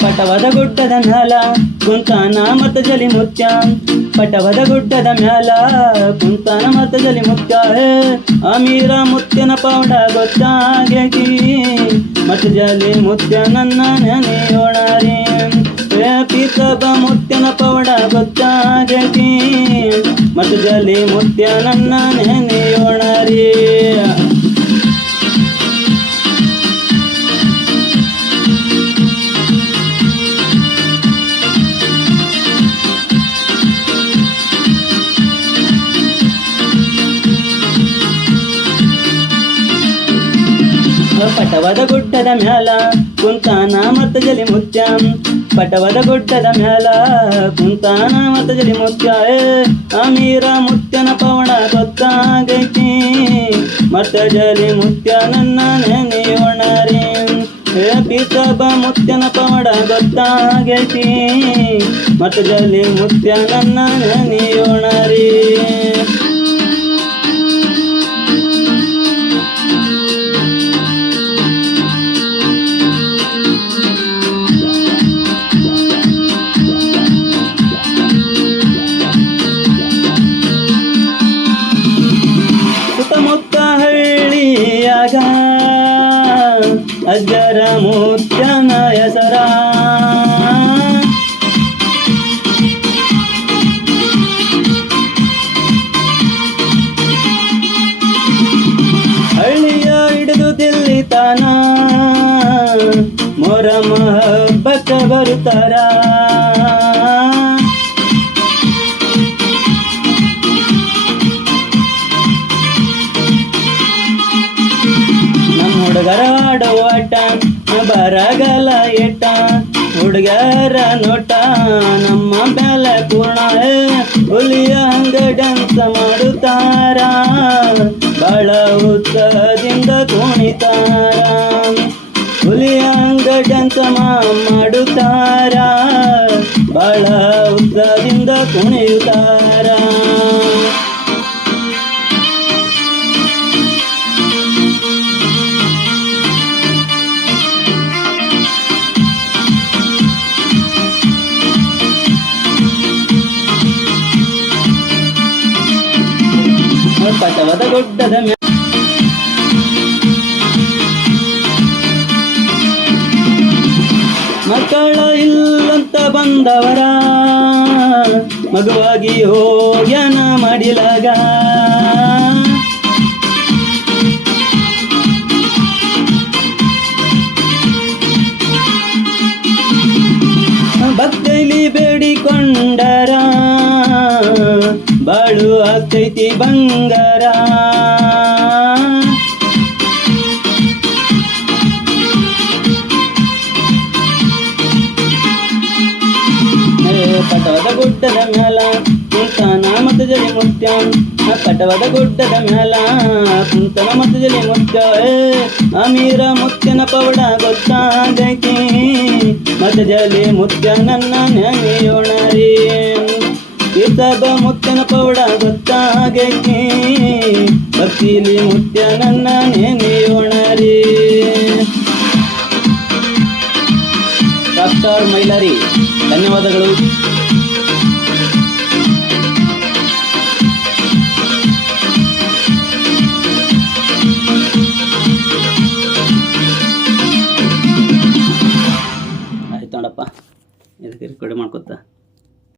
ಪಟವದ ಗುಡ್ಡದ ಮ್ಯಾಲ, ಕುಂತಾನ ಮತ ಜಲಿ ಮುತ್ಯ. ಪಟವದ ಗುಡ್ಡದ ಮ್ಯಾಲ, ಕುಂತಾನ ಮತ ಜಲಿ ಮುತ್ಯ. ಅಮೀರ ಮುತ್ಯನ ಪೌಡ ಗೊತ್ತಾಗಿ ಮತ ಜಲಿ ಮುತ್ಯ ನನ್ನ ನೆನೆಯೋಣಾರಿ. ಹೇ, ಪಿಸಬ ಮುತ್ಯನ ಪೌಡ ಗೊತ್ತಾಗಿ ಮತ ಜಲಿ ಮುತ್ಯ ನನ್ನ ನೆನೆಯೋಣಾರಿ. ಪಟವದ ಗುಡ್ಡದ ಮ್ಯಾಲ ಕುಂತಾನ ಮತ್ತ ಜಲಿ ಮುತ್ಯ. ಪಟವದ ಗುಡ್ಡದ ಮ್ಯಾಲ ಕುಂತಾನ ಮತ್ತ ಜಲಿ ಮುತ್ಯ. ಅಮೀರ ಮುತ್ಯನ ಪವಣ ಗೊತ್ತಾಗೈತಿ. ಮತ್ತ ಜಲಿ ಮುತ್ಯ ನನ್ನ ನೆನೆಯೋಣರಿ ಏ ಪೀತಬ ಮುತ್ಯನ ಪವಡ ಗೊತ್ತಾಗೈತಿ. ಮತ್ತ ಜಲಿ ಮುತ್ಯ ನನ್ನ ನೆನೆಯೋಣರಿ ಮುತ್ಯನ ಹೆಸರ ಹಳ್ಳಿಯ ಹಿಡಿದು ದಿಲ್ಲಿ ತಾನ ಮೊರಮ ಹಬ್ಬಕ್ಕೆ ಬರುತ್ತಾರ. ನಮ್ಮ ಹುಡುಗರ ಬರಗಲ ಎಟ್ಟ ಹುಡುಗರ ನೋಟ ನಮ್ಮ ಬೆಲ ಪೂರ್ಣ ಹುಲಿಯ ಹಂಗ ಡ್ಯಾನ್ಸ್ ಮಾಡುತ್ತಾರ ಬಹಳ ಉತ್ಸಾಹದಿಂದ ಕುಣಿತಾರ. ಹುಲಿಯ ಹಂಗ ಡ್ಯಾನ್ಸ್ ಮಾಡುತ್ತಾರ ಬಹಳ ಪಟವದ ದೊಡ್ಡದ ಮಕ್ಕಳ ಇಲ್ಲಂತ ಬಂದವರ ಮಗುವಾಗಿ ಹೋಗ್ಯನ ಮಾಡಿಲಾಗ. ಭಕ್ತೈಲಿ ಬೇಡಿಕೊಂಡರ ಬಾಳು ಆಗ್ತೈತಿ ಬಂಗಾರ. ಪಟವದ ಗುಡ್ಡದ ಮ್ಯಾಲ ಕುಂತಾನ ಮತ ಜಲಿ ಮುತ್ಯ ಪಟವದ ಗುಡ್ಡದ ಮ್ಯಾಲ ಕುಂತನ ಮತ ಜಲಿ ಮುತ್ಯ ಅಮೀರ ಮುತ್ಯನ ಪೌಡ ಗೊತ್ತಾಗೈತಿ. ಮತ ಜಲಿ ಮುತ್ಯ ನನ್ನ ನೆನೆಯೋಣರಿ ಇಸಬ ಮುತ್ತಿನ ಪೌಡ ಗೊತ್ತಾಗೈತಿ ಬರ್ತೀಲಿ ಮುತ್ಯ ನನ್ನ ನೆನೆಯೋಣರಿ ಡಾಕ್ಟರ್ ಮೈಲಾರಿ, ಧನ್ಯವಾದಗಳು. ಆಯ್ತು ನೋಡಪ್ಪ, ಇದಕ್ಕೆ ರೆಕಾರ್ಡ್ ಮಾಡ್ಕೊತ.